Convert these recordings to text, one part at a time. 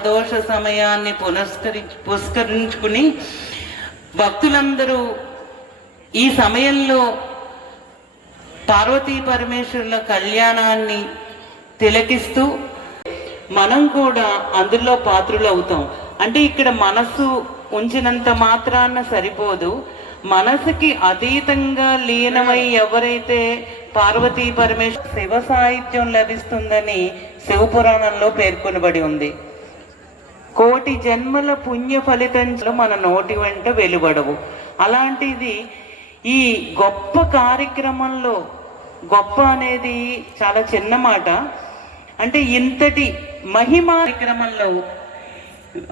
ప్రదోష సమయాన్ని పురస్కరించుకుని భక్తులందరూ ఈ సమయంలో పార్వతీ పరమేశ్వరుల కళ్యాణాన్ని తిలకిస్తూ మనం కూడా అందులో పాత్రులు అవుతాం. అంటే ఇక్కడ మనసు ఉంచినంత మాత్రాన సరిపోదు, మనసుకి అతీతంగా లీనమై ఎవరైతే పార్వతీ పరమేశ్వర శివ సాహిత్యం లభిస్తుందని శివపురాణంలో పేర్కొనబడి ఉంది. కోటి జన్మల పుణ్య ఫలితంలో మన నోటి వెంట వెలువడవు. అలాంటిది ఈ గొప్ప కార్యక్రమంలో, గొప్ప అనేది చాలా చిన్న మాట, అంటే ఇంతటి మహిమ కార్యక్రమంలో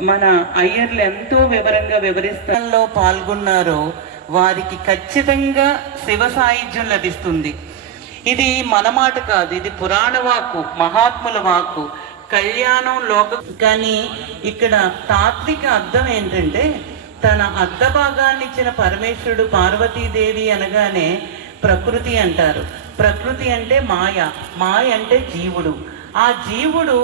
మన అయ్యర్లు ఎంతో వివరంగా వివరిస్తాలో పాల్గొన్నారో వారికి ఖచ్చితంగా శివ సాహిత్యం లభిస్తుంది. ఇది మన మాట కాదు, ఇది పురాణ వాక్కు, మహాత్ముల వాక్కు. కళ్యాణం లోక కానీ ఇక్కడ తాత్విక అర్థం ఏంటంటే, తన అర్ధ భాగాన్ని ఇచ్చిన పరమేశ్వరుడు పార్వతీదేవి అనగానే ప్రకృతి అంటారు. ప్రకృతి అంటే మాయ, మాయ అంటే జీవుడు. ఆ జీవుడు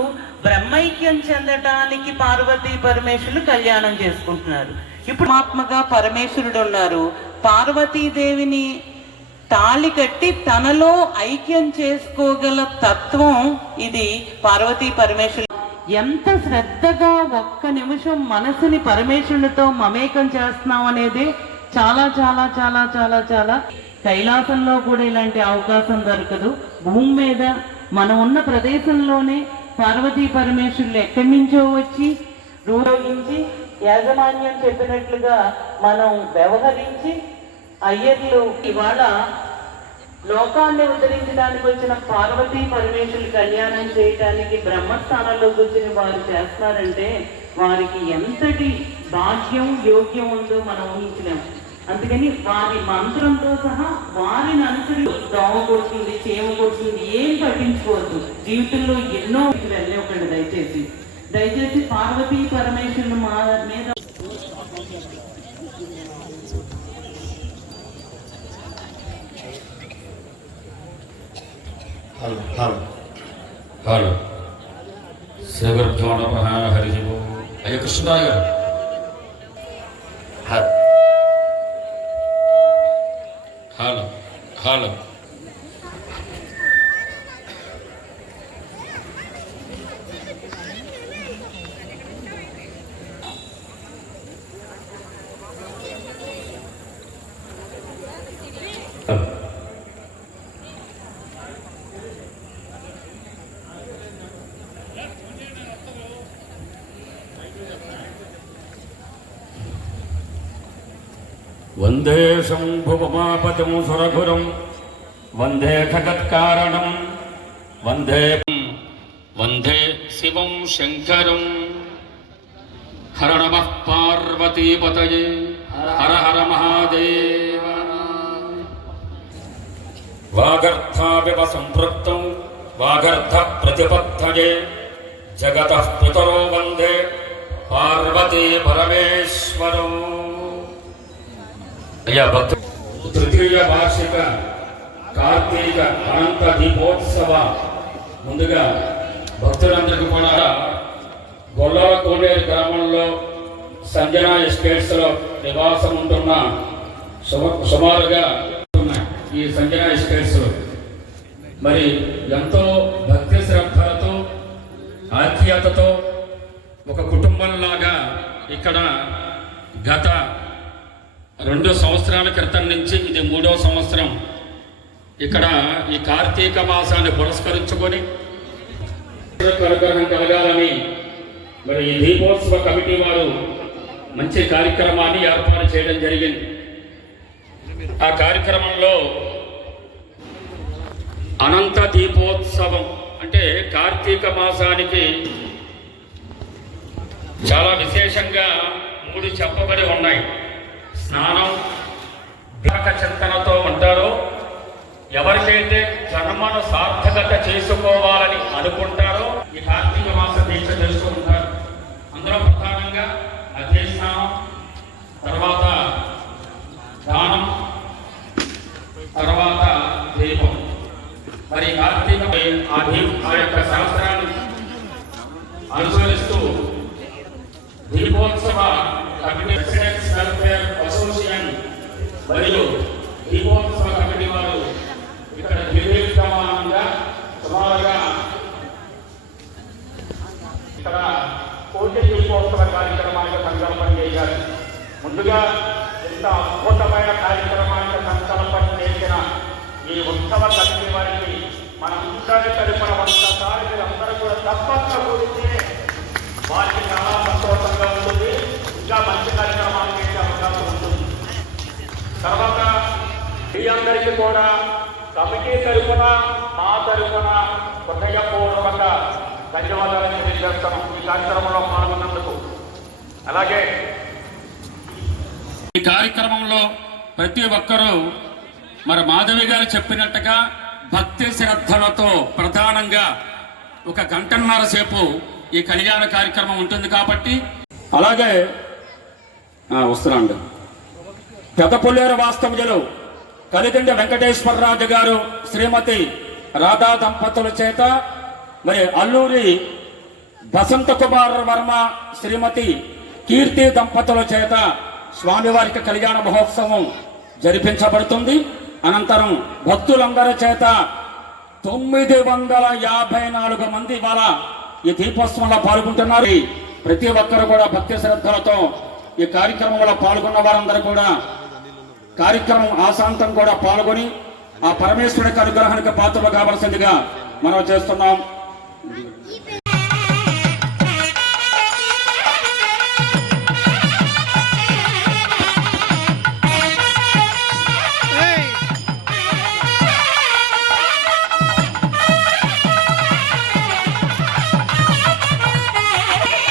బ్రహ్మైక్యం చెందటానికి పార్వతీ పరమేశ్వరులు కళ్యాణం చేసుకుంటున్నారు. ఇప్పుడు ఆత్మగా పరమేశ్వరుడు ఉన్నారు. పార్వతీదేవిని తాళి కట్టి తనలో ఐక్యం చేసుకోగల తత్వం ఇది పార్వతీ పరమేశ్వరుడు. ఎంత శ్రద్ధగా ఒక్క నిమిషం మనసుని పరమేశ్వరునితో మమేకం చేస్తున్నాం అనేది చాలా చాలా చాలా చాలా చాలా కైలాసంలో కూడా ఇలాంటి అవకాశం దొరకదు. భూమి మీద మనం ఉన్న ప్రదేశంలోనే పార్వతీ పరమేశ్వరులు ఎక్కడి నుంచో వచ్చి రూపొందించి యాజమాన్యం చెప్పినట్లుగా మనం వ్యవహరించి అయ్యర్లు ఇవాళ లోకాన్ని ఉద్ధరించడానికి వచ్చిన పార్వతీ పరమేశ్వరులు కళ్యాణం చేయటానికి బ్రహ్మస్థానంలో కూర్చుని వారు చేస్తున్నారంటే వారికి ఎంతటి భాగ్యం యోగ్యం ఉందో మనం ఊహించలేము. అందుకని వారి మంత్రంతో సహా వారిని అనుసరించి దోమ కొడుతుంది, చేమ కొడుతుంది, ఏం పట్టించుకోవద్దు. జీవితంలో ఎన్నో వెళ్ళేవ్వండి. దయచేసి పార్వతీ పరమేశ్వరులు మా మీద హలో శ్రీ గురుభ్యో నమః. హరి ఓం. అయ్య కృష్ణరావు గారు హలో హలో వందే శంభుమాపతిం సురగురం వందే జగత్కారణం వందే వందే శివం శంకరం. హర నమః పార్వతీపతయే హర హర మహాదేవ. వాగర్థావివ సంపృక్తం వాగర్థ ప్రతిపత్తయే జగతః పితరో వందే పార్వతీ పరమేశ్వరం. అయ్యా భక్తు తృతీయ వార్షిక కార్తీక అనంత దీపోత్సవ ముందుగా భక్తులందరికీ కూడా గొల్లల కోనేరు గ్రామంలో సంజన ఎస్టేట్స్లో నివాసం ఉంటున్న సుమారుగా ఈ సంజన ఎస్టేట్స్ మరి ఎంతో భక్తి శ్రద్ధలతో ఆత్మీయతతో ఒక కుటుంబంలాగా ఇక్కడ గత 2 సంవత్సరాల క్రితం నుంచి ఇది 3వ సంవత్సరం ఇక్కడ ఈ కార్తీక మాసాన్ని పురస్కరించుకొని అనుగ్రహం కలగాలని మరి ఈ దీపోత్సవ కమిటీ వారు మంచి కార్యక్రమాన్ని ఏర్పాటు చేయడం జరిగింది. ఆ కార్యక్రమంలో అనంత దీపోత్సవం అంటే కార్తీక మాసానికి చాలా విశేషంగా 3 చెప్పబడి ఉన్నాయి. స్నానం, గ్రహ చింతనతో ఉంటారో, ఎవరికైతే జన్మను సార్థకత చేసుకోవాలని అనుకుంటారో ఈ కార్తీక మాస దీక్ష చేస్తూ ఉంటారు. అందులో ప్రధానంగా అధిష్టానం, తర్వాత దానం, తర్వాత దీపం. మరి కార్తీక ఆ యొక్క శాస్త్రాన్ని అనుసరిస్తూ ఇంత అద్భుతమైన కార్యక్రమానికి సంకల్పం చేసిన ఈ ఉత్సవ కమిటీ వారికి మన అందరి తరపున ఒక్కసారి అందరూ కూడా తప్పక గురించి వారికి చాలా సంతోషంగా ఉంటుంది. ఇంకా మంచి కార్యక్రమాలు చేసే అవకాశం ఉంటుంది. తర్వాత మీ అందరికీ కూడా కమిటీ తరపున మా తరపున హృదయపూర్వక ధన్యవాదాలు తెలియజేస్తాము ఈ కార్యక్రమంలో పాల్గొన్నందుకు. అలాగే ఈ కార్యక్రమంలో ప్రతి ఒక్కరూ మరి మాధవి గారు చెప్పినట్టుగా భక్తి శ్రద్ధలతో ప్రధానంగా 1 గంటన్నర సేపు ఈ కళ్యాణ కార్యక్రమం ఉంటుంది కాబట్టి అలాగే వస్తున్నాండి పెద్దపుల్లేరు వాస్తవ్యులు కలిదిండి వెంకటేశ్వరరాజు గారు శ్రీమతి రాధా దంపతుల చేత మరి అల్లూరి బసంత కుమార్ వర్మ శ్రీమతి కీర్తి దంపతుల చేత స్వామివారికి కళ్యాణ మహోత్సవం జరిపించబడుతుంది. అనంతరం భక్తులందరి చేత 954 మంది ఇవాళ ఈ దీపోత్సవంలో పాల్గొంటున్నారు. ప్రతి ఒక్కరు కూడా భక్తి శ్రద్ధలతో ఈ కార్యక్రమంలో పాల్గొన్న వారందరూ కూడా కార్యక్రమం ఆశాంతం కూడా పాల్గొని ఆ పరమేశ్వరుడికి అనుగ్రహానికి పాత్రలు కావలసిందిగా మనం చేస్తున్నాం.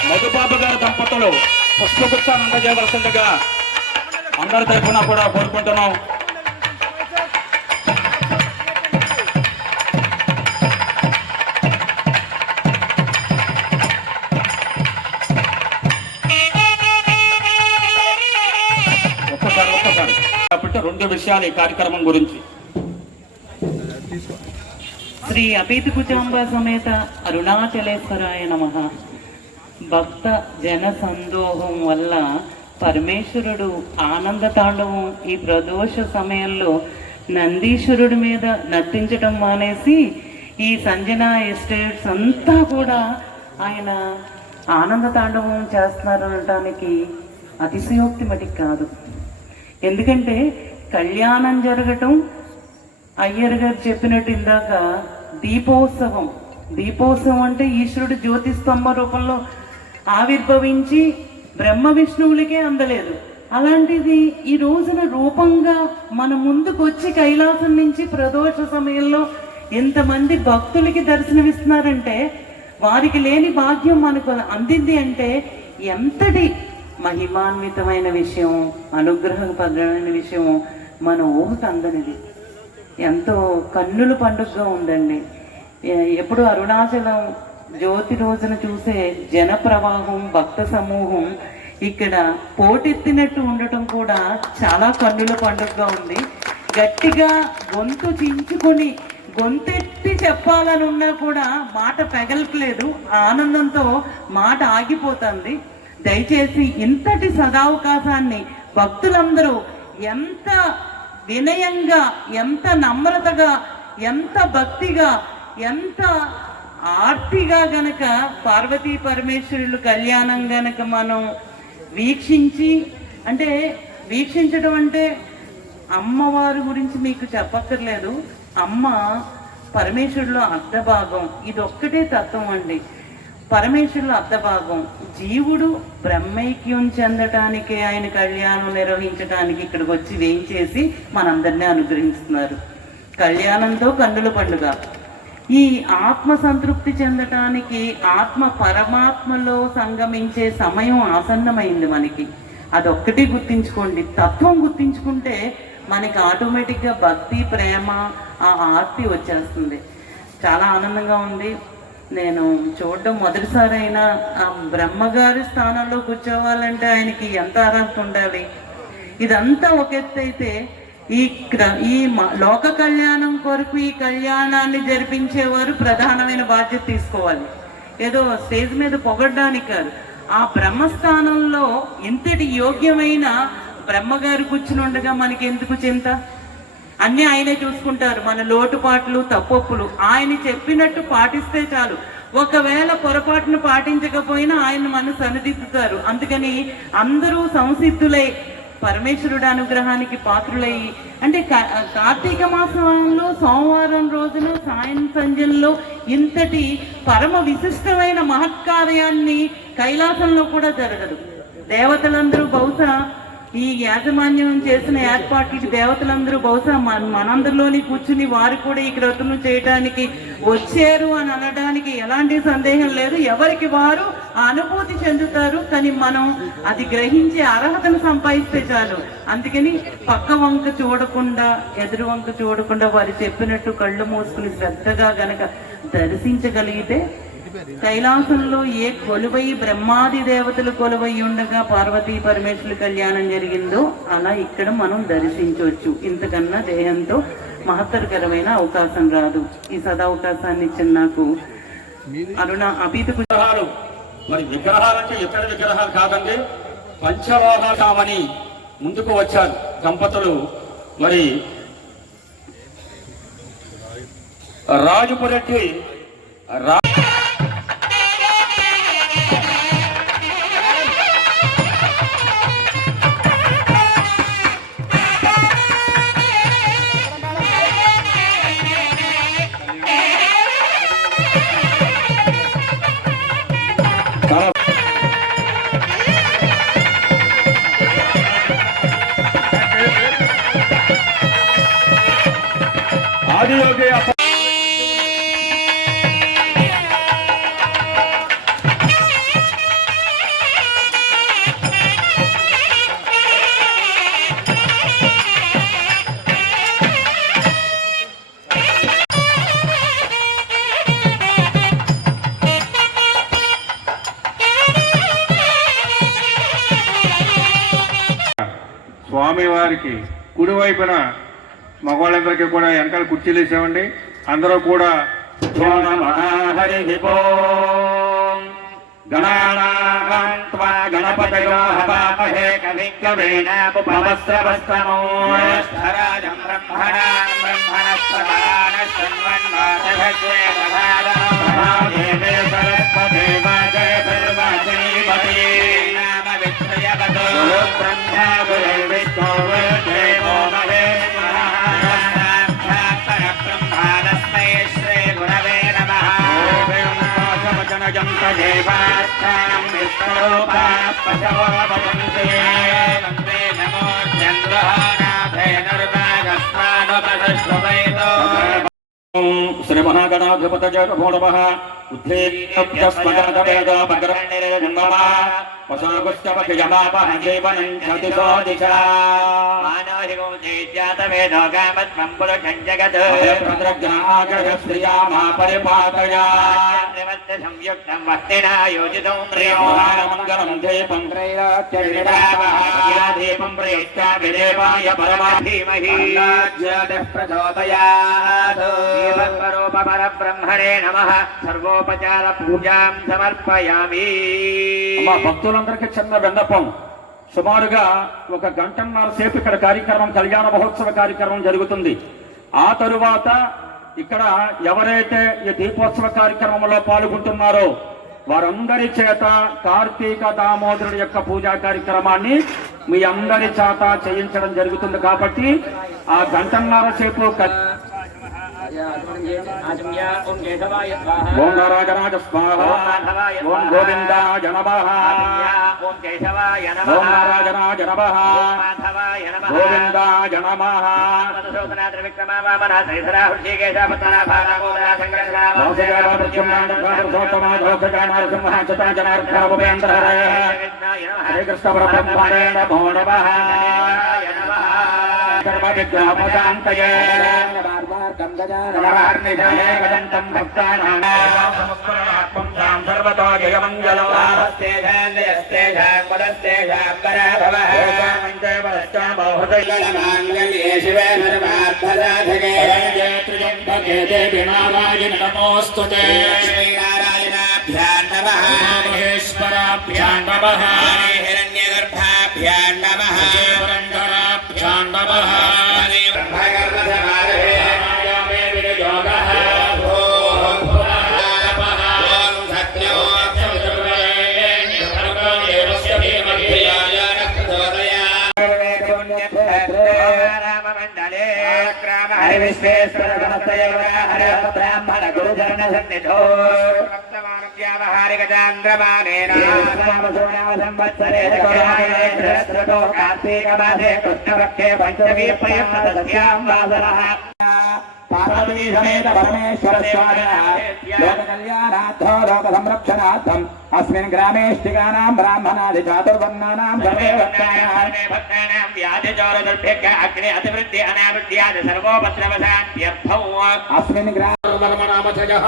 మధుబాబు గారి దంపతులు పుష్పగుచ్చాన్ని అందజేయవలసిందిగా అందరి తరఫున కూడా కోరుకుంటున్నాం. ఒక్కసారి కాబట్టి 2 విషయాలు ఈ కార్యక్రమం గురించి. శ్రీ అపీతి కుచాంబ సమేత అరుణాచలేశ్వరాయ నమః. భక్త జన సందోహం వల్ల పరమేశ్వరుడు ఆనంద తాండవం ఈ ప్రదోష సమయంలో నందీశ్వరుడి మీద నర్తించటం మానేసి ఈ సంజన ఎస్టేట్స్ అంతా కూడా ఆయన ఆనంద తాండవం చేస్తున్నారనటానికి అతిశయోక్తి మటికి కాదు. ఎందుకంటే కళ్యాణం జరగటం అయ్యర్ గారు చెప్పినట్టు ఇందాక దీపోత్సవం అంటే ఈశ్వరుడు జ్యోతిస్తంభ రూపంలో ఆవిర్భవించి బ్రహ్మ విష్ణువులకే అందలేదు. అలాంటిది ఈ రోజున రూపంగా మన ముందుకు వచ్చి కైలాసం నుంచి ప్రదోష సమయంలో ఎంతమంది భక్తులకి దర్శనమిస్తున్నారంటే వారికి లేని భాగ్యం మనకు అందింది అంటే ఎంతటి మహిమాన్వితమైన విషయం, అనుగ్రహపరమైన విషయం మన ఊహకు అందనిది. ఎంతో కన్నుల పండుగగా ఉందండి. ఎప్పుడు అరుణాచలం జ్యోతి రోజున చూసే జన ప్రవాహం, భక్త సమూహం ఇక్కడ పోటెత్తినట్టు ఉండటం కూడా చాలా కన్నుల పండుగగా ఉంది. గట్టిగా గొంతు చించుకొని గొంతెత్తి చెప్పాలని ఉన్నా కూడా మాట పెగలట్లేదు. ఆనందంతో మాట ఆగిపోతుంది. దయచేసి ఇంతటి సదావకాశాన్ని భక్తులందరూ ఎంత వినయంగా, ఎంత నమ్రతగా, ఎంత భక్తిగా, ఎంత ఆర్తిగా గనక పార్వతీ పరమేశ్వరులు కళ్యాణం గనక మనం వీక్షించడం అంటే అమ్మవారి గురించి మీకు చెప్పక్కర్లేదు. అమ్మ పరమేశ్వరులో అర్ధభాగం. ఇది ఒక్కటే తత్వం అండి. పరమేశ్వరులో అర్ధభాగం. జీవుడు బ్రహ్మైక్యం చెందటానికి, ఆయన కళ్యాణం నిర్వహించడానికి ఇక్కడికి వచ్చి వేయించేసి మనందరినీ అనుగ్రహిస్తున్నారు. కళ్యాణంతో కన్నుల పండుగ. ఈ ఆత్మ సంతృప్తి చెందటానికి, ఆత్మ పరమాత్మలో సంగమించే సమయం ఆసన్నమైంది మనకి. అదొక్కటి గుర్తించుకోండి. తత్వం గుర్తించుకుంటే మనకి ఆటోమేటిక్గా భక్తి, ప్రేమ, ఆ ఆర్తి వచ్చేస్తుంది. చాలా ఆనందంగా ఉంది. నేను చూడడం మొదటిసారి అయినా ఆ బ్రహ్మగారి స్థానంలో కూర్చోవాలంటే ఆయనకి ఎంత అర్హత ఉండాలి. ఇదంతా ఒక ఎత్తు అయితే ఈ లోక కళ్యాణం కొరకు ఈ కళ్యాణాన్ని జరిపించేవారు ప్రధానమైన బాధ్యత తీసుకోవాలి. ఏదో స్టేజ్ మీద పొగడ్డానికి కాదు. ఆ బ్రహ్మస్థానంలో ఇంతటి యోగ్యమైన బ్రహ్మగారు కూర్చుని ఉండగా మనకి ఎందుకు చింత? అన్నీ ఆయనే చూసుకుంటారు. మన లోటుపాట్లు, తప్పొప్పులు ఆయన చెప్పినట్టు పాటిస్తే చాలు. ఒకవేళ పొరపాటును పాటించకపోయినా ఆయన మన సన్నిధిస్తారు. అందుకని అందరూ సంసిద్ధులై పరమేశ్వరుడు అనుగ్రహానికి పాత్రులయ్యి అంటే కార్తీక మాసంలో సోమవారం రోజున సాయం సంధ్యల్లో ఇంతటి పరమ విశిష్టమైన మహత్కార్యాన్ని కైలాసంలో కూడా జరగదు. దేవతలందరూ బహుశా ఈ యాజమాన్యం చేసిన ఏర్పాట్లకి దేవతలందరూ బహుశా మనందరిలోని కూర్చుని వారు కూడా ఈ క్రతువును చేయడానికి వచ్చారు అని అనడానికి ఎలాంటి సందేహం లేదు. ఎవరికి వారు ఆ అనుభూతి చెందుతారు. కానీ మనం అది గ్రహించే అర్హతను సంపాదిస్తే చాలు. అందుకని పక్క వంక చూడకుండా ఎదురు వంక చూడకుండా వారు చెప్పినట్టు కళ్ళు మూసుకుని శ్రద్ధగా గనక దర్శించగలిగితే కైలాసంలో ఏ కొలువై బ్రహ్మాది దేవతలు కొలువై ఉండగా పార్వతీ పరమేశ్వరుల కళ్యాణం జరిగిందో అలా ఇక్కడ మనం దర్శించవచ్చు. ఇంతకన్నా దేహంతో మహత్తరకరమైన అవకాశం రాదు. ఈ సదవకాశాన్ని ఇచ్చిన నాకు అరుణ అపీత విగ్రహాలు, మరి విగ్రహాలంటే ఇతర విగ్రహాలు కాదండి, పంచవాహనమని ముందుకు వచ్చారు దంపతులు. మరి రాజుపురెడ్డి ఆదియోగి స్వామివారికి కుడివైపున మగవాళ్ళందరికీ కూడా వెనకాల కుర్చీలు వేసామండి. అందరూ కూడా గణపతయో హవామహే కవిం కవీనాముపమస్రవస్తమో జ్యేష్ఠరాజం బ్రహ్మణాం బ్రహ్మణస్పదాన శృణ్వన్మాతభద్రే దధాదనం సరస్వతే వాజే సర్వశ్రీపతే నామ విత్రయవతో బ్రహ్మా గురుర్విష్ణు గురుర్దేవో మహేశ్వరః సాక్షాత్ పరబ్రహ్మాస్మై శ్రీ గురవే నమః. దేవాస్థానం విష్ణురూపా పశవో భవంతి వందే నమో చంద్రహానాథేనుర్వాగస్మానుపదశ్వవైతో. శ్రీ మహాగణాధిపతయ నమో నమః. ఉద్ధేయస్మగణవేదోపగ్రహణిర్జన్మమా వసాగుశ్చవశయమాపహజీవనం చతుసో దిశా మానోహిగో తేజాతవేదో గామత్వం పురుషం జగత్ ప్రద్రజ్ఞాగయ శ్రియామా పరిపాతయా సంయుక్తం వస్తినా యోజితం ప్రియోహారమంగళం దీపం త్రైలోక్యదీపం ప్రయుక్తామి దేవాయ పరమాధీమహి ప్రచోదయాత్. దీపస్వరూప పరబ్రహ్మణే నమః. సర్వోపచార పూజాం సమర్పయామి. భక్తులందరికీ చిన్న విన్నపం. సుమారుగా 1 గంటన్నర సేపు ఇక్కడ కార్యక్రమం, కళ్యాణ మహోత్సవ కార్యక్రమం జరుగుతుంది. ఆ తరువాత ఇక్కడ ఎవరైతే ఈ దీపోత్సవ కార్యక్రమంలో పాల్గొంటున్నారో వారందరి చేత కార్తీక దామోదరుడి యొక్క పూజా కార్యక్రమాన్ని మీ అందరి చేత చేయించడం జరుగుతుంది. కాబట్టి ఆ గంటన్నర సేపు ఓం నారాయణాయ స్వాహ, ఓం గోవిందాయ నమః, ఓం నారాయణాయ నమః, గోవిందాయ నమః. శ్రీకృష్ణ పరబ్రహ్మణే నమో నమః. సర్వవిఘ్నోపశాంతయే గజాననం భక్తానాం సర్వతో జయమంగళం. శివే సర్వార్థసాధకే త్ర్యంబకే దేవి నారాయణి నమోస్తుతే. శ్రీనారాయణాభ్యాం నమః. మహేశ్వరాభ్యాం నమః. హిరణ్యగర్భాభ్యాం నమః. పురంధరాభ్యాం నమః. హరి విశ్వేశ్వర గుణత్రయోగ హరి బ్రాహ్మణ గురుచరణ సన్నిధో వ్యావహారికచాంద్రమానేన సంవత్సరే కార్తీక మాసే కృష్ణపక్షే పంచమీ ప్రయత్నస్యాం వాసరః పార్వతీ సమేత పరమేశ్వర స్వామినః లోక కళ్యాణార్థో లోక సంరక్షణార్థం అస్మిన్ గ్రామే ష్టికానాం బ్రాహ్మణాది చాతుర్వర్ణానాం సర్వే భక్తానాం వ్యాధిచోరదుర్భిక్ష అగ్ని అతివృద్ధి అనావృద్ధ్యాది సర్వోపద్రవశాంత్యర్థం అస్మిన్ గ్రామనామధయః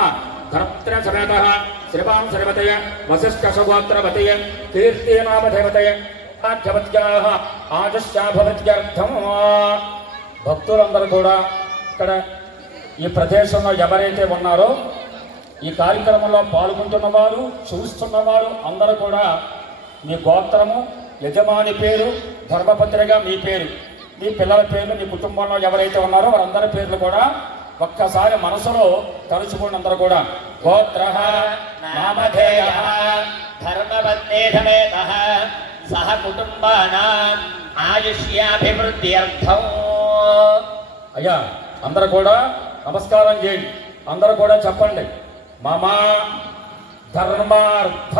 ధర్త్ర సమేతః శ్రీవాం శ్రీమతయ వసిష్ఠసగోత్రవతయ కీర్తినామధేవతయ ఆధ్యవత్యాః ఆజస్యాభవత్యర్థం. భక్తులందరూ కూడా ఇక్కడ ఈ ప్రదేశంలో ఎవరైతే ఉన్నారో ఈ కార్యక్రమంలో పాల్గొంటున్నవారు చూస్తున్నవారు అందరూ కూడా మీ గోత్రము, యజమాని పేరు, ధర్మపత్రిక మీ పేరు, మీ పిల్లల పేర్లు, మీ కుటుంబంలో ఎవరైతే ఉన్నారో వారందరి పేర్లు కూడా ఒక్కసారి మనసులో తలుచుకోండి. అందరూ కూడా గోత్ర నామధేయః ధర్మపత్నే సమేతః సహ కుటుంబానాం ఆయుష్యాభివృద్ధ్యర్థం. అయ్యా అందరూ కూడా నమస్కారం చేయండి. అందరూ కూడా చెప్పండి. మమ ధర్మార్థ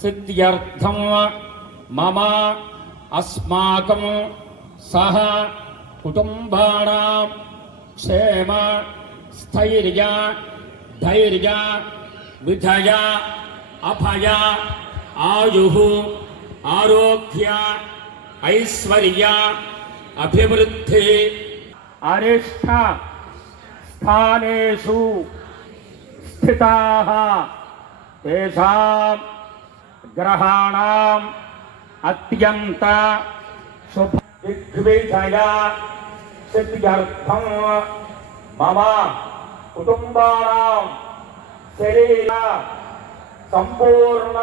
సిద్ధ్యర్థం మమ అస్మాకం సహ కుటుంబానాం క్షేమ స్థైర్య ధైర్య విజయ అభయ ఆయుః ఆరోగ్య ఐశ్వర్య అభివృద్ధి అరిష్ట స్థానేషు స్థితాః తేషాం గ్రహాణాం అత్యంత శుభ దిగ్విజయ సిద్ధ్యర్థం మమ కుటుంబానాం శరీర సంపూర్ణ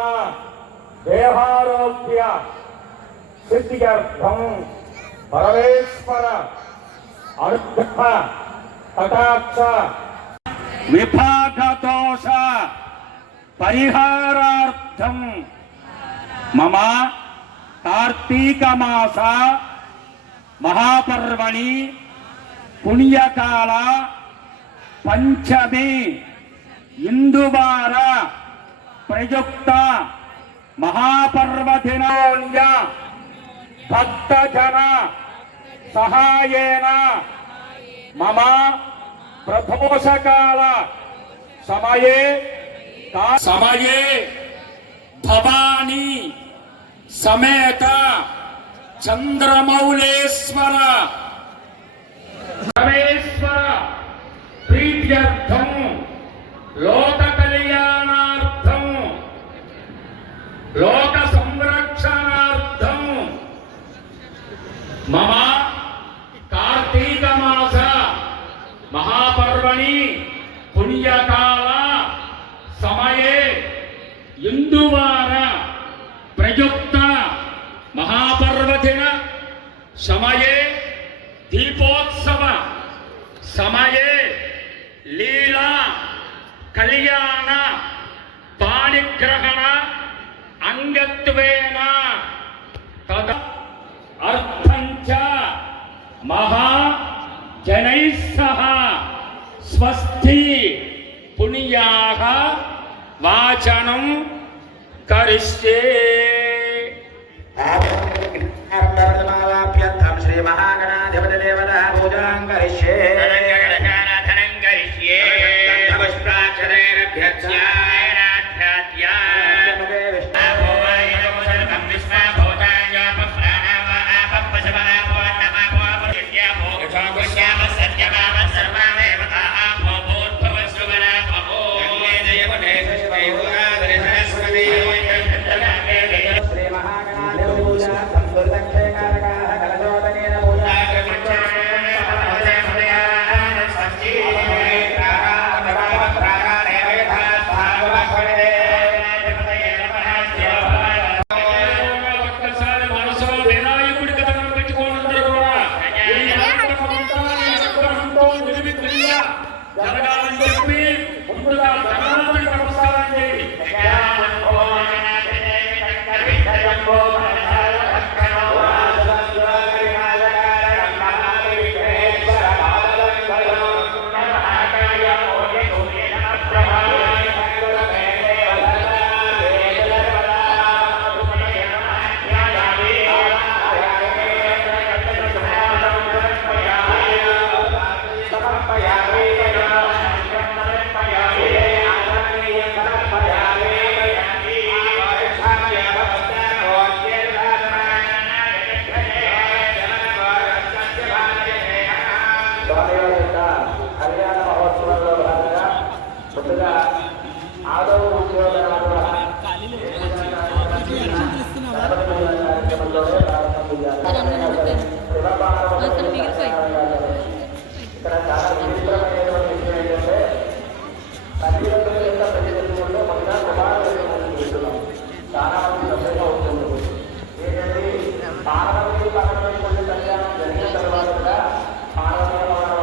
దేహారోగ్య సిద్ధ్యర్థం పరమేశ్వర అనుగ్రహ కటాక్ష విభాగ దోష పరిహారార్థం మమ కార్తీక మాస మహాపర్వణి పుణ్యకాల పంచమి ఇందువార ప్రయుక్త మహాపర్వదినోన్య భక్తజన సహాయేన మమ ప్రదోషకాల సమయే భవానీ సమేత చంద్రమౌళేశ్వర పరమేశ్వర ప్రీత్యర్థం లోక కళ్యాణార్థం లోక సంరక్షణార్థం మమ కార్తీక మాస మహాపర్వణి పుణ్యకాల సమయే ఇందువార ప్రయుక్త మహాపర్వదిన సమయే దీపోత్సవ సమయే లీలా కళ్యాణ పాణిగ్రహణ అంగత్వేన తద అర్థంచ మహా జనైః సహ స్వస్తి పుణ్యాః వాచనం కరిష్యే. శ్రీ మహాగణాధిపతి దేవతా పూజాం కరిష్యే. జరగాలని చెప్పి ముందుగా భగవంతుడికి నమస్కారం చేయండి. అసలు మిగిలిపోయి ఇక్కడ చాలా విచిత్రమైనటువంటి విషయం ఏంటంటే తల్లిదండ్రుల యొక్క తల్లిదండ్రుల్లో మొదట కుమారులు చూస్తున్నాం. చాలా మంది సభ్యంగా ఉంటుంది ఏంటంటే పార్వతీ పరమేశ్వరుడి కళ్యాణం జరిగిన తర్వాత కూడా పార్వతీ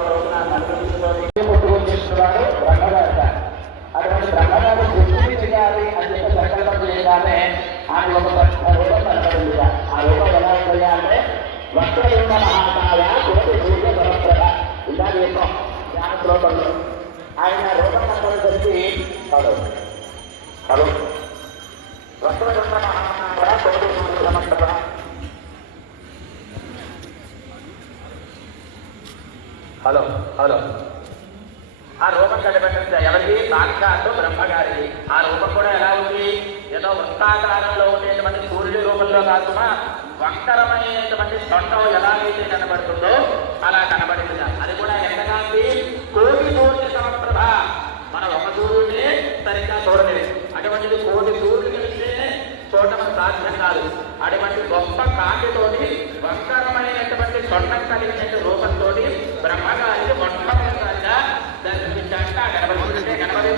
రోజున నలుగురితో ముట్టుకొని చేస్తున్నాడు బ్రహ్మగారు. అటువంటి బ్రహ్మగారు సృష్టి చేయాలి అని చెప్పి సంకల్పం చేయగానే ఆయన ఒక రూపం కనపడింది. ఆ రూపం ఎలా ఉండాలంటే వక్రలింగ మహాకాయ కోటి సూర్య పరప్రభ ఇలా రూపం జ్ఞాన శ్లోకంలో ఆయన రూపం కనపడేసరికి హలో వక్రలింగ మహాకాయ కోటి సూర్య పరప్రభ హలో ఆ రూపం కనిపెట్టింది ఎవరికి సాక్షాత్తు బ్రహ్మగారికి. ఆ రూపం కూడా ఎలా ఉంది? ఏదో వృత్తాకారంలో ఉండేటువంటి సూర్యుడి రూపంలో కాకుండా వంకరమైనటువంటి తొండం ఎలాగైతే కనబడుతుందో అలా కనబడింది. అది కూడా ఎంతగా ఉంది? కోటి సూర్య సమప్రభ. మనం ఒక సూర్యుడిని సరిగ్గా చూడలేదు, అటువంటిది కోటి సూర్యుడు కలిస్తే చూడటం సాధ్యం కాదు. అటువంటి గొప్ప కాంతితోటి వంకరమైనటువంటి తొండం కలిగిన రూపంతో బ్రహ్మగారికి మొట్టమొదటిసారిగా దర్శించాక గణపతి గణపతి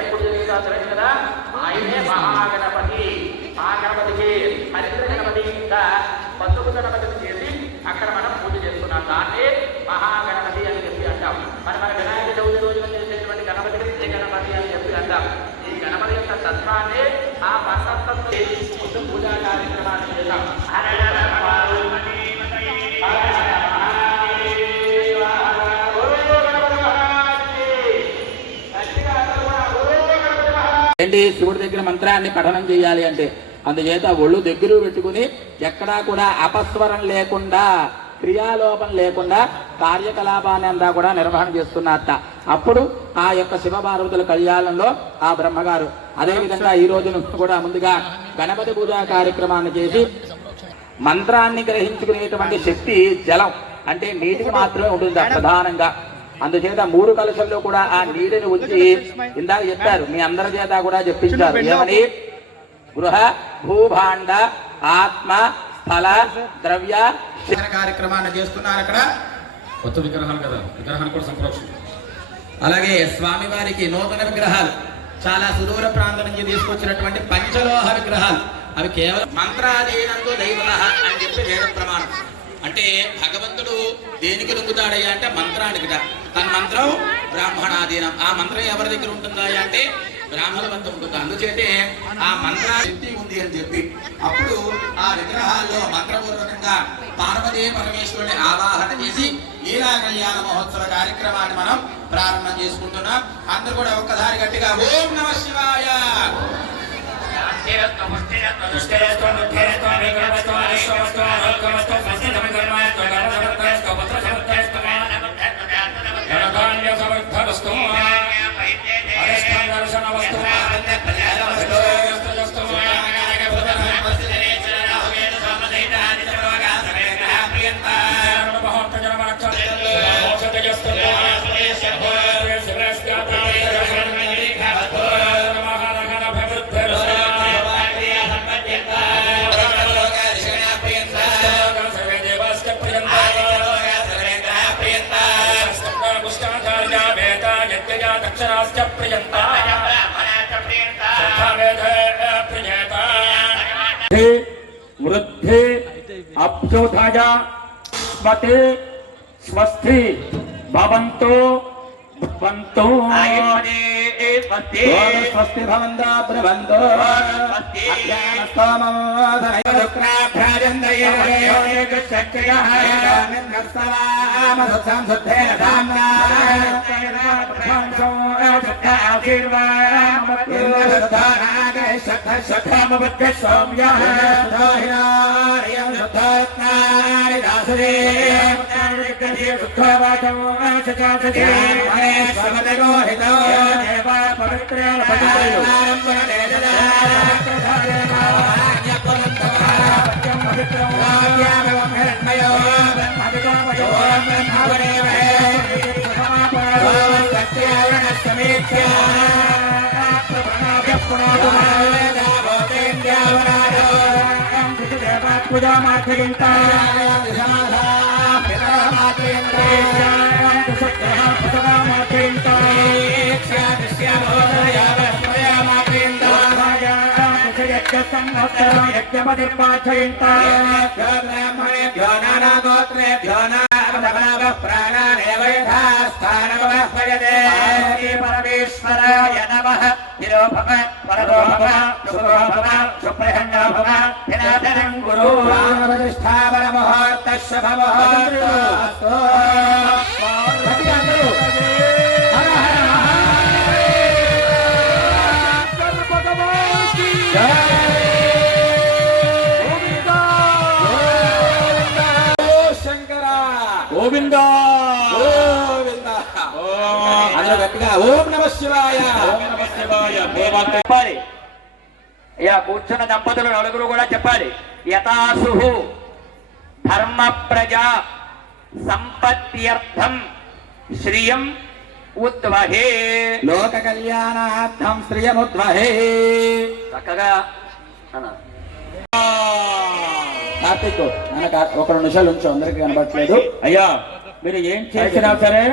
ఎప్పుడు జరిగిందో కదా, ఆయనే మహాగణపతి. ఆ గణపతికి హరిద్ర గణపతి ఇంకా పసుపు గణపతిని చేసి అక్కడ మనం పూజ చేస్తున్నాం. దాన్ని మహాగణపతి అని చెప్పి అంటాం. మన వినాయక చవితి రోజున చేసేటువంటి గణపతికి శ్రీ గణపతి అని చెప్పి అంటాం. ఈ గణపతి యొక్క తత్వాన్ని ఆ వసంతంతో ముందు పూజా కార్యక్రమాన్ని చేద్దాం. ఏంటి శివుడి దగ్గర మంత్రాన్ని పఠనం చేయాలి అంటే అందుచేత ఒళ్ళు దగ్గర పెట్టుకుని ఎక్కడా కూడా అపస్వరం లేకుండా క్రియాలోపం లేకుండా కార్యకలాపాన్ని అంతా కూడా నిర్వహణ చేస్తున్నట్ట. అప్పుడు ఆ యొక్క శివపార్వతుల కళ్యాణంలో ఆ బ్రహ్మగారు అదేవిధంగా ఈ రోజు కూడా ముందుగా గణపతి పూజా కార్యక్రమాన్ని చేసి మంత్రాన్ని గ్రహించుకునేటువంటి శక్తి జలం అంటే నీటికి మాత్రమే ఉంటుంది ప్రధానంగా. అందుచేత 3 కలశంలో కూడా ఆ నీటిని ఉంచి ఇందాక చెప్పారు, మీ అందరి చేత కూడా చెప్పించారు. ఏమని? గృహ భూభాండ ఆత్మ స్థల ద్రవ్య కార్యక్రమాన్ని చేస్తున్నారు. అక్కడ కొత్త విగ్రహాలు కదా, విగ్రహాన్ని కూడా సంప్రోక్షణ. అలాగే స్వామివారికి నూతన విగ్రహాలు చాలా సుదూర ప్రాంతం నుంచి తీసుకొచ్చినటువంటి పంచలోహ విగ్రహాలు. అవి కేవలం మంత్రాధీనంతో దైవత అని చెప్పి వేద ప్రమాణం. అంటే భగవంతుడు దేనికి లొంగుతాడయ్యా అంటే మంత్రానికిట. తన మంత్రం బ్రాహ్మణాధీనం. ఆ మంత్రం ఎవరి దగ్గర ఉంటుందా అంటే బ్రాహ్మణ వద్ద ఉంటుంది. అందుచేతే ఆ మంత్రాశక్తి ఉంది అని చెప్పి అప్పుడు ఆ విగ్రహాల్లో మంత్రపూర్వకంగా పార్వతీ పరమేశ్వరుని ఆవాహన చేసి లీలా కళ్యాణ మహోత్సవ కార్యక్రమాన్ని మనం ప్రారంభం చేసుకుంటున్నాం. అందరూ కూడా ఒక్కసారి గట్టిగా ఓం నమః శివాయ. వృద్ధి అభ్యుదయ స్మతే స్వస్తి భవంతో భవంతో స్వస్తి భవంతో బ్రవంతో పూజా పరమేశ్వరాయ నమః హిరో భవ పరదో భవ శుభో భవ సుప్రహంగ భవ హిరాధనం గురు ప్రాణప్రతిష్ఠాపన ముహూర్త శుభ ముహూర్త గోవింద గోవింద అందరూ గట్టిగా ఓం నమః శివాయ ఓం నమః శివాయ చెప్పాలి. ఇక కూర్చున్న దంపతులు నలుగురు కూడా చెప్పాలి. యథాసు ధర్మ ప్రజా సంపత్త్యర్థం శ్రియం ఉద్వహే లోక కళ్యాణార్థం శ్రియముద్వహే. చక్కగా కార్తీక్ మనకు ఒక 2 నిమిషాలు ఉంచు, అందరికి కనబడట్లేదు. అయ్యా మీరు ఏం చేసినా సరే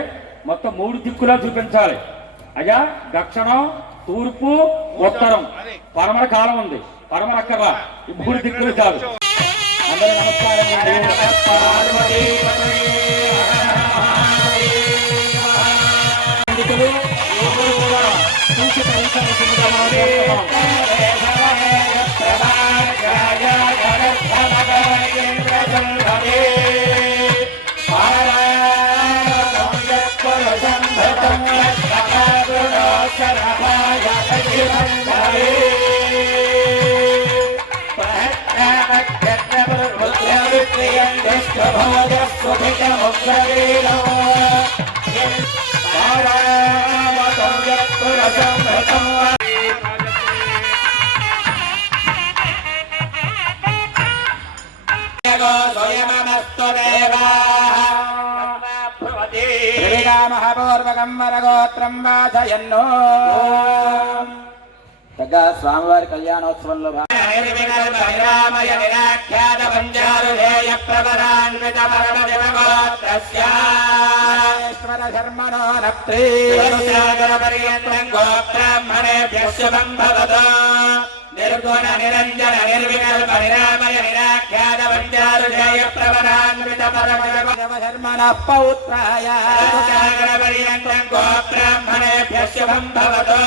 మొత్తం 3 దిక్కులా చూపించాలి. అయ్యా దక్షిణం, తూర్పు, ఉత్తరం, పరమర కాలం ఉంది. పరమర అక్కర్లా, ఈ 3 దిక్కులు చాలు. అందరూ నమస్కారం చేయండి. చూసి తరించవలసిందిగా మనం కోరుతున్నాం. మహపూర్వకం వాచయన్నో చక్కగా స్వామివారి కళ్యాణోత్సవంలో నిర్గుణ నిరంజన నిర్వికల్ప నిరామయ నిరాఖ్యాత వంచారుజయ ప్రవరాన్విత పరమశర్మణ పౌత్రాయ పర్యంతం గోబ్రాహ్మణేభ్యః శుభం భవతు.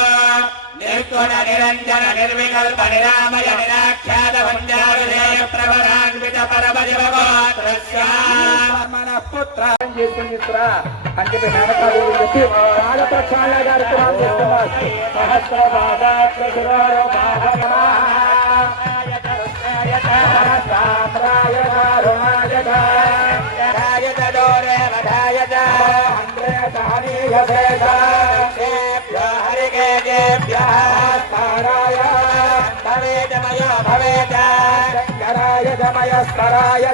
నిర్గుణ నిరంజన నిర్వికల్ప నిరామయ నిరాఖ్యాత వంచారుజయ ప్రవరాన్విత పరమశివగోత్రస్య పుత్ర అని చెప్పి మేనకాలు చెప్పి పాదప్రక్షాళన కార్యక్రమం చేస్తున్నారు. శంకరాయ దమయస్కరాయ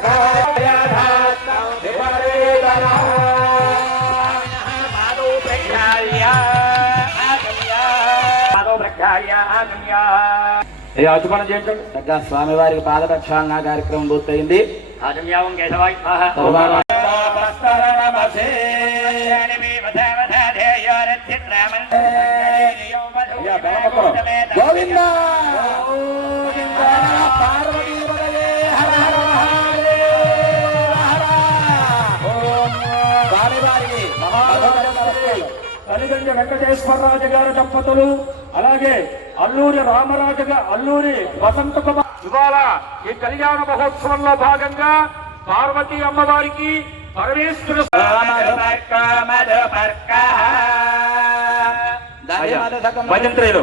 ఆచమనం చేయించండి. చక్కగా స్వామివారికి పాదప్రక్షాళన కార్యక్రమం పూర్తయింది. ఆజమ్యావం కేశవాయ గోవింద తల్లిదండ్రి వెంకటేశ్వరరాజు గారి దంపతులు, అలాగే అల్లూరి రామరాజు అల్లూరి వసంత కుమార్ ఇవాళ ఈ కళ్యాణ మహోత్సవంలో భాగంగా పార్వతీ అమ్మవారికి పరమేశ్వర భజంత్రులు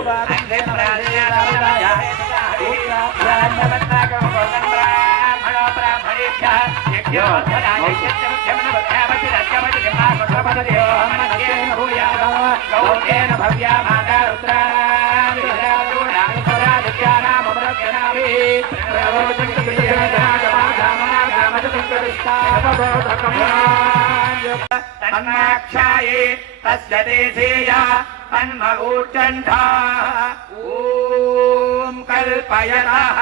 తన్మాక్షాయే తస్య దేశేయా తన్మూర్చంఠా ఓం కల్పయతః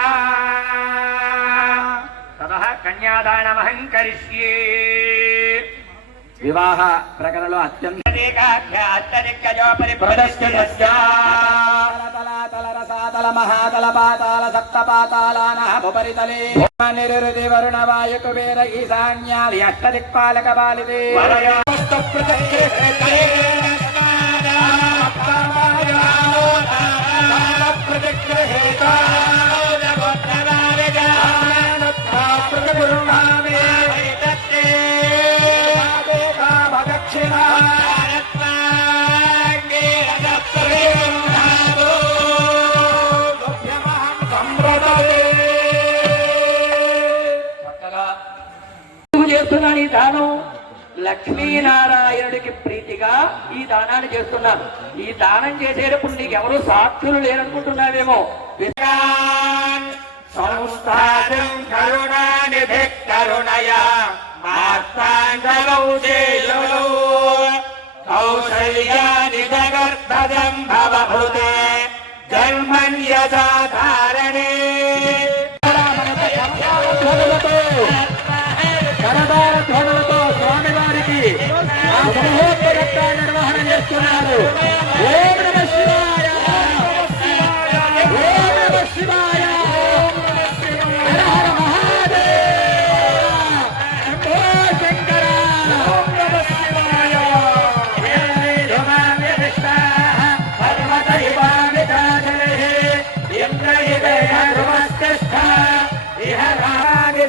తదః కన్యాదానమహం కరిష్యే. వివాహ ప్రకరణలో అత్యంత మహాతల పాతాల సప్త పాతాళానపరితలే నిరుది వరుణ వాయు కుబేర ఈశాన్యాది అష్టదిక్పాలక బాలిదే చేస్తున్నాను ఈ దానం లక్ష్మీనారాయణుడికి ప్రీతిగా ఈ దానాన్ని చేస్తున్నాను. ఈ దానం చేసేటప్పుడు నీకు ఎవరు సాక్షులు లేరనుకుంటున్నావేమో. సంస్థాతం కరుణానిధి కరుణయా మార్తాండవౌ జేయులు కౌసల్యాని జగర్భదం భవభృతే జన్మన్యసాధారణే. కరదారధ్వనులతో స్వామివారికి ఆ మహోత్తర నిర్వహణ చేస్తున్నారు. ఓం నమః శివాయ, ఓం నమః శివాయ, హర హర మహాదేవ, శంభో శంకర, ఓం నమః శివాయ.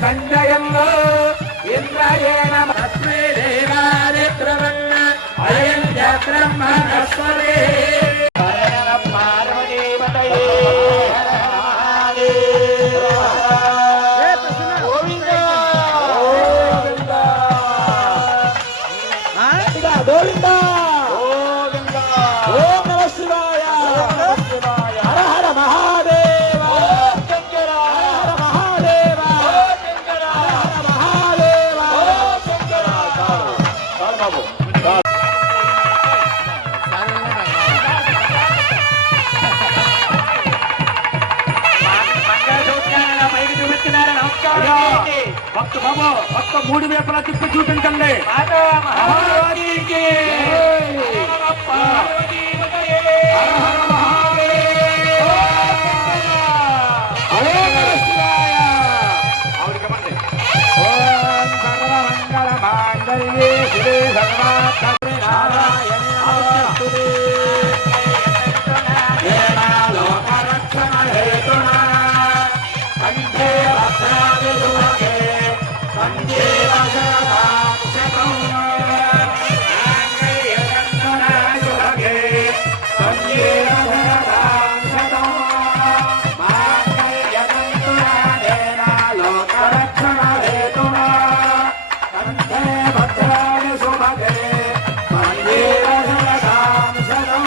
సంజయంలో ఇంద్రయేణ తస్మై దేవాయ ప్రవన్న అయం బ్రహ్మణస్వరే పార్వదేవతయే గోవింద గోవింద గోవింద. ఓం నమః శివాయ, హర హర మహాదేవ, శంకర హర మహాదేవ, శంకర హర మహాదేవ, శంకర. బాబు భక్త బాబు భక్త మూడు వైపులా తిప్పి చూపించండి. ఓం సర్వమంగళ మాంగళ్యే శివే సర్వార్థ నారాయణే నమోస్తుతే. లోకరక్షణ హేతునా కంఠే భద్రాది సుభగే కంఠే వశదాం శతం సుభగే కంఠే వశదాం శతం మాంగళ్యదంతునాదేన లోకరక్షణ హేతునా కంఠే భద్రాది సుభగే కంఠే వశదాం శతం.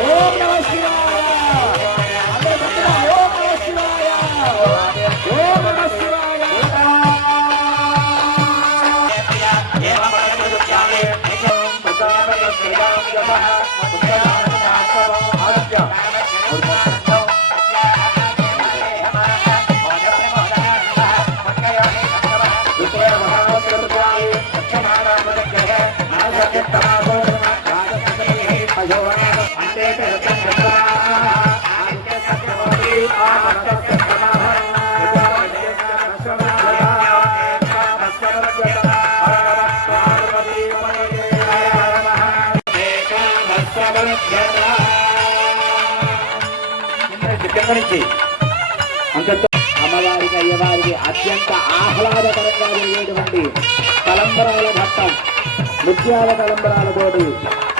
ఓం నమః శివాయ, ఓం నమః శివాయ, ఓం నమః శివాయ. అమ్మవారికి అయ్యవారికి అత్యంత ఆహ్లాదకరంగా జరిగేటువంటి తలంబరాల ఘట్టం ముత్యాల తలంబరాలతోటి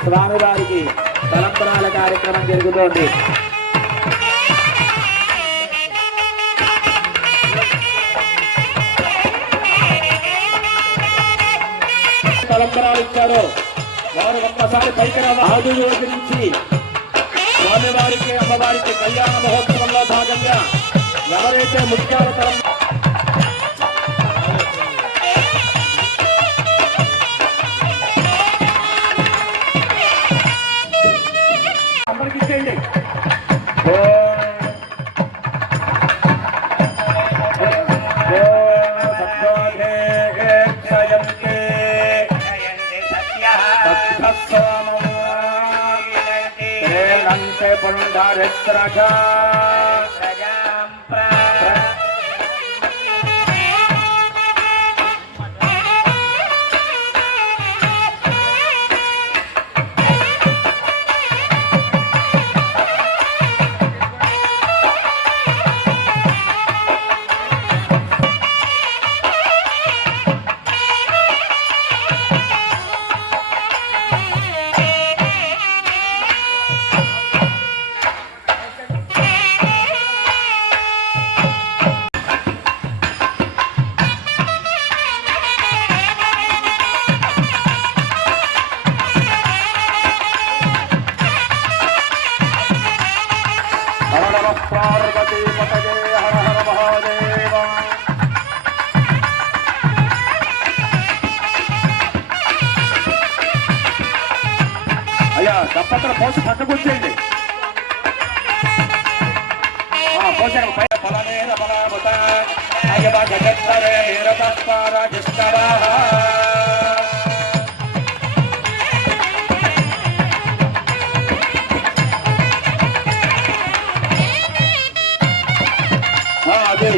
స్వామివారికి తలంబరాల కార్యక్రమం జరుగుతోంది. తలంబరాలు ఇచ్చారు వారు ఒక్కసారి పైకి ఆది రోజు నుంచి స్వామివారికి అమ్మవారికి కళ్యాణ మహోత్సవంలో భాగంగా ఎవరైతే ముత్యాల తలం అందరికి ఇచ్చేయండి. పార్వతీ పతగే హర హర మహాదేవ. అయ్యా దప్పత్ర పోసి పక్కకొచ్చేయండి. పోసాను పై ఫలనేర ఫలామత అయ్యవ జగత్తరే నిరతస్పారాజిష్టవాహ. అదే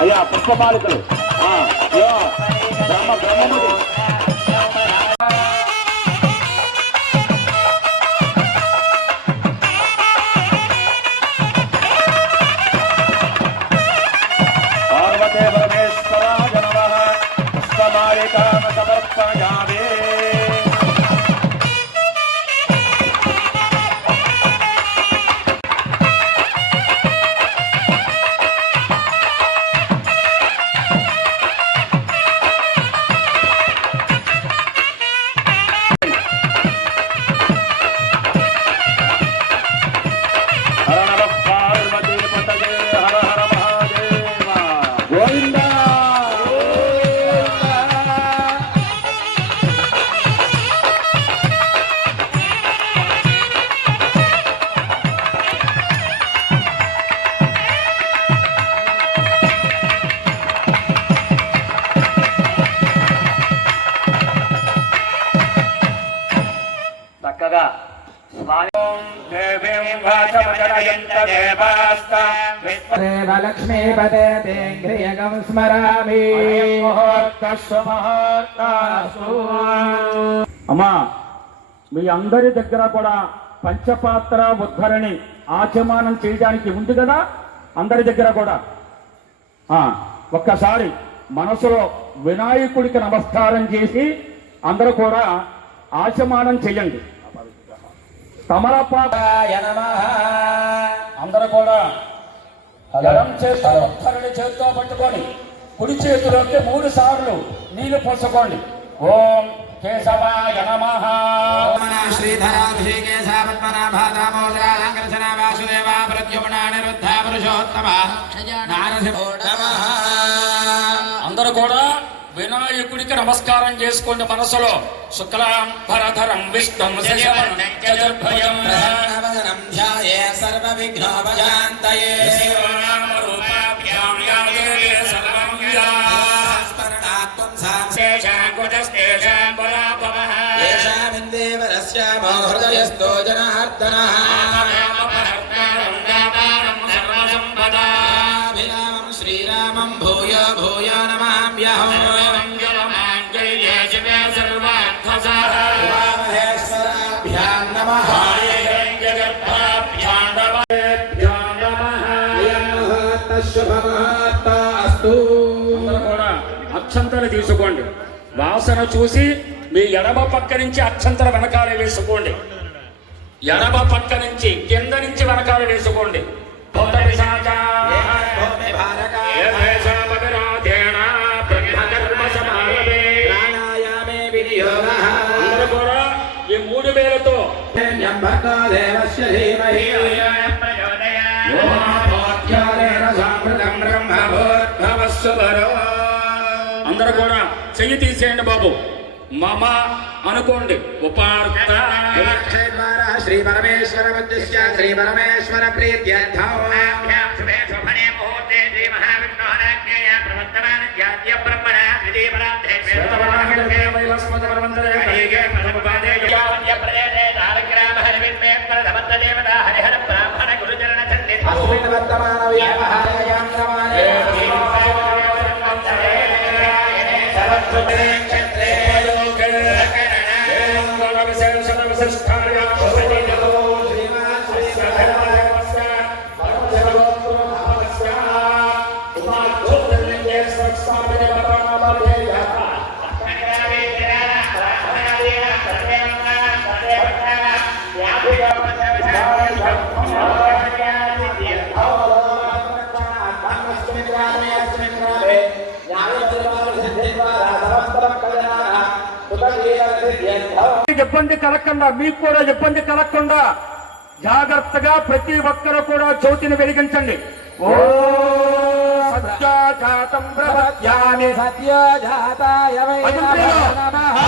అయ్యా పుష్పమాలికలు బ్రహ్మముడి పార్వతే పరమేశ్వరాయ నమః. పుష్పమాలికాం సమర్పయామి. హర నమః పార్వతీ పతగే హర హర మహాదేవ. గోవిందా చక్కగా లక్ష్మీపదే తేంగ్రియగం స్మరామి. అమ్మా మీ అందరి దగ్గర కూడా పంచపాత్ర ఉద్ధరణి ఆచమానం చేయడానికి ఉంది కదా అందరి దగ్గర కూడా. ఒక్కసారి మనసులో వినాయకుడికి నమస్కారం చేసి అందరూ కూడా ఆచమానం చెయ్యండి. తమలపాకాయ నమః. అందరూ కూడా ఎడం చేత్తో ఉద్ధరణి చేత్తో పట్టుకొని కుడి చేతిలోకి 3 సార్లు నీళ్లు పోసుకోండి. ఓం కేశవాయ నమః. శ్రీధరా ఋషికేశ పద్మనాభ దామోదర సంకర్షణ వాసుదేవ ప్రద్యుమ్న అనిరుద్ధ పురుషోత్తమ నారసింహో నమః. అందరూ కూడా వినాయకుడికి నమస్కారం చేసుకోండి మనసులో. శుక్లాం భరధరం విష్ణుం శశివర్ణం చతుర్భుజం ప్రసన్నవదనం ధ్యాయేత్ సర్వవిఘ్నోపశాంతయే. శివనామ రూపాభ్యాం యా దేవీ సర్వం వ్యాస్మరణాత్వం సాంశేషాంకుతస్తేషాం బలాభవః. ఏషామిందేవరస్యామో హృదయస్థో జనార్దనః. నామపహర్తారం దాతారం సర్వసంపదాభిరామం శ్రీరామం భూయో భూయో నమామ్యహం. వాసన చూసి మీ ఎడమ పక్క నుంచి అక్షంతల వెనకాల వేసుకోండి. ఎడమ పక్క నుంచి కింద నుంచి వెనకాల వేసుకోండి. అందరూ కూడా ఈ 3 వేలతో అందరూ కూడా చెయ్యి తీసేయండి బాబు. మమ అనుకోండి. ఉపార్త శ్రీ పరమేశ్వర ఉద్దేశ్య శ్రీ పరమేశ్వర ప్రీత్యర్థం ఇబ్బంది కలగకుండా, మీకు కూడా ఇబ్బంది కలగకుండా జాగ్రత్తగా ప్రతి ఒక్కరు కూడా జ్యోతిని వెలిగించండి. ఓ సత్యజాతం ప్రపద్యామి సత్యజాతాయ వై నమః.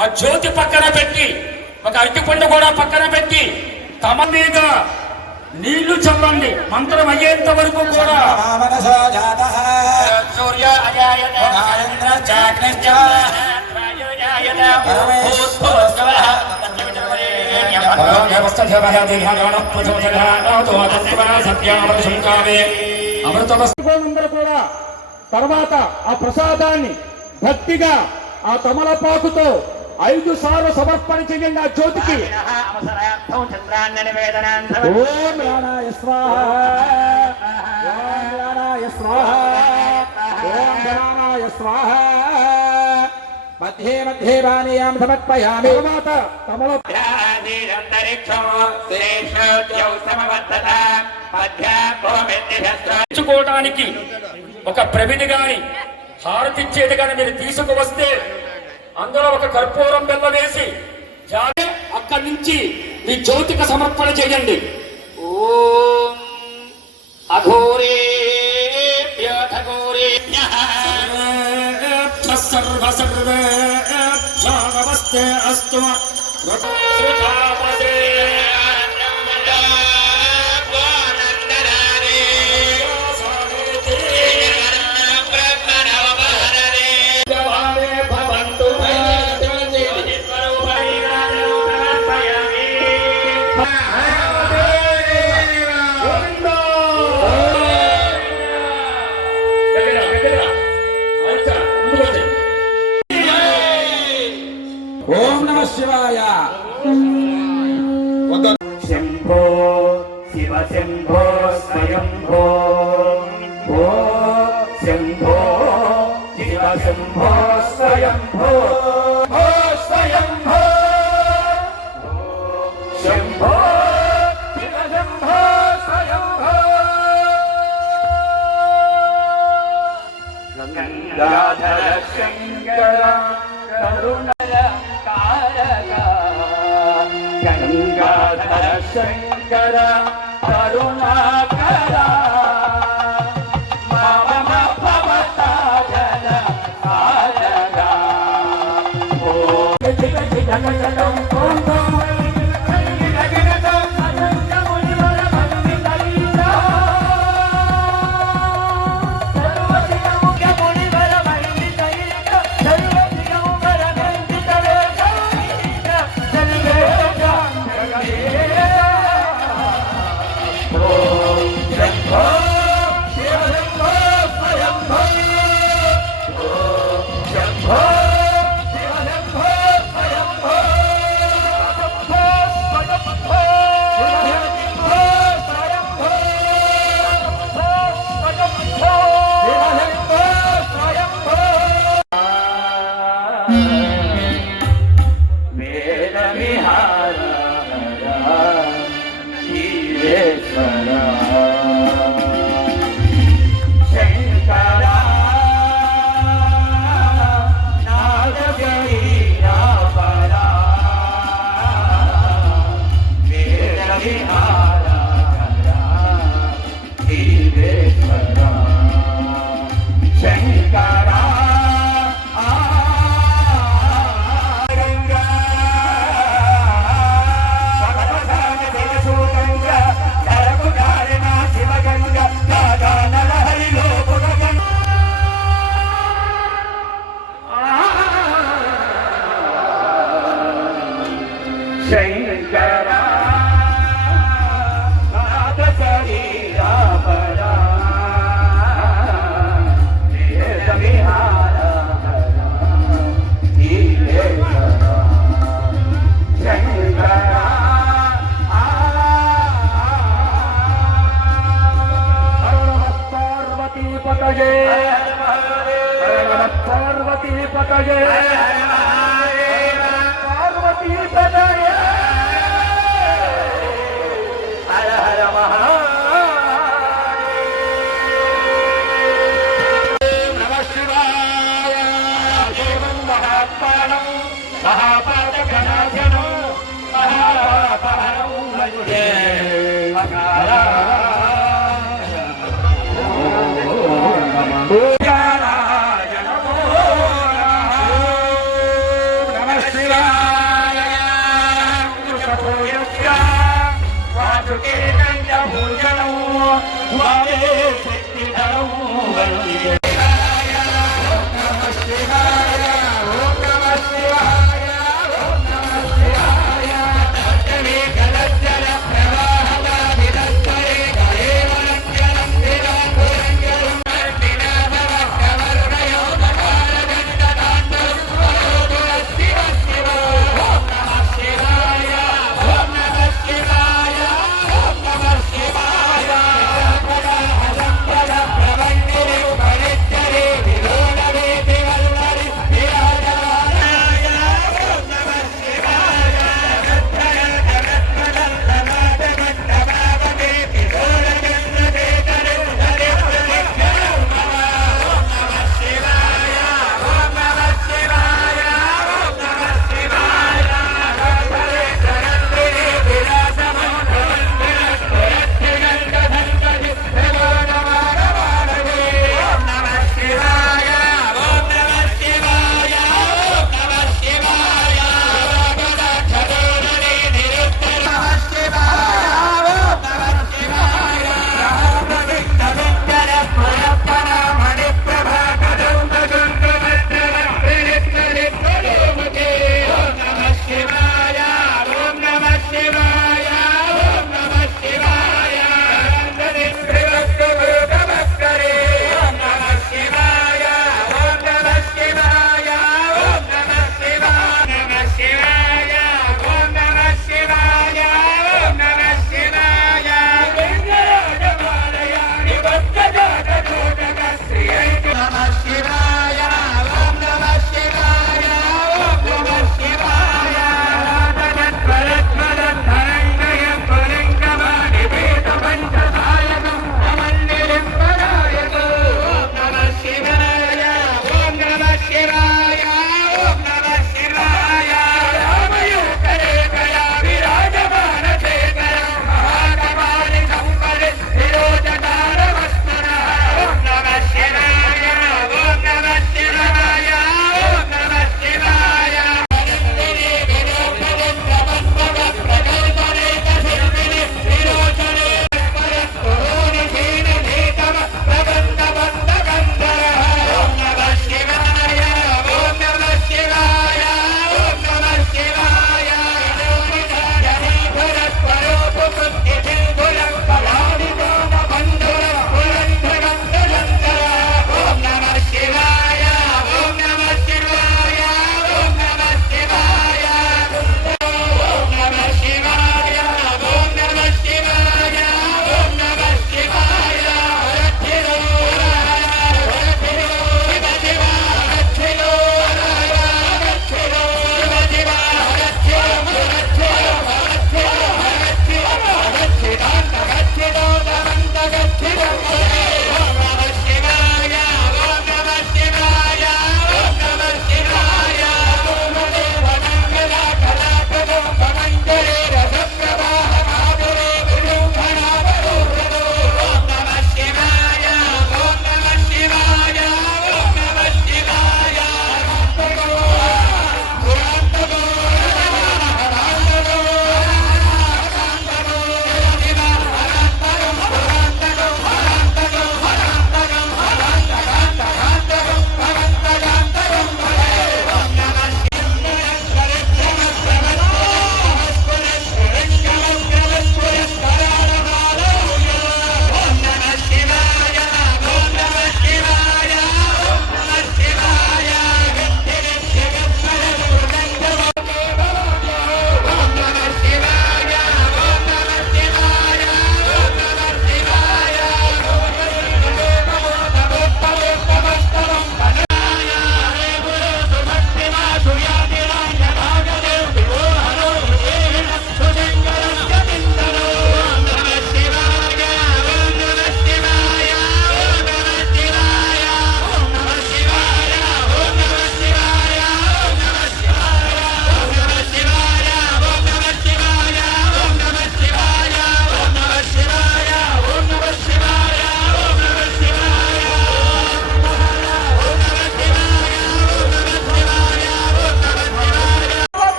ఆ జ్యోతి పక్కన పెట్టి ఒక అరటిపండు కూడా పక్కన పెట్టి తమ మీద నీళ్లు చల్లండి. మంత్రం అయ్యేంత వరకు కూడా సూర్య అందరూ కూడా తర్వాత ఆ ప్రసాదాన్ని భక్తిగా ఆ తమలపాకుతో 5 సార్లు సమర్పణ చేయండి ఆ జ్యోతికి. ఓం ప్రాణాయ స్వాహ, ఓం ప్రాణాయ స్వాహ, ఓం ప్రాణాయ స్వాహ. మధ్యే మధ్యే పానీయం సమర్పయామి. తర్వాత తమల తెచ్చుకోవడానికి ఒక ప్రమిది గాని హారతిచ్చేది కానీ మీరు తీసుకువస్తే అందులో ఒక కర్పూరం బెల్ల వేసి అక్కడి నుంచి మీ జ్యోతిక సమర్పణ చేయండి. ఓం అఘోరే సర్వ సర్వే అస్తు ఓం నమః శివాయ. శంభో శివ శంభో స్వయంభో ఓ శంభో శివ శంభో స్వయంభో ఓ స్వయంభో శంభో శివ శంభో స్వయంభో. గంగాధర శంకర కరుణ గంగాధర శంకర కరుణాకర మమ భవతాజన సారగా ఓ జగ జగ జగం ఓం పార్వతీ పతయే పార్వతీ పతయే శివాయ వృషభోయస్య వాసుకేనంద భూషణం వారే శక్తిధరం వందే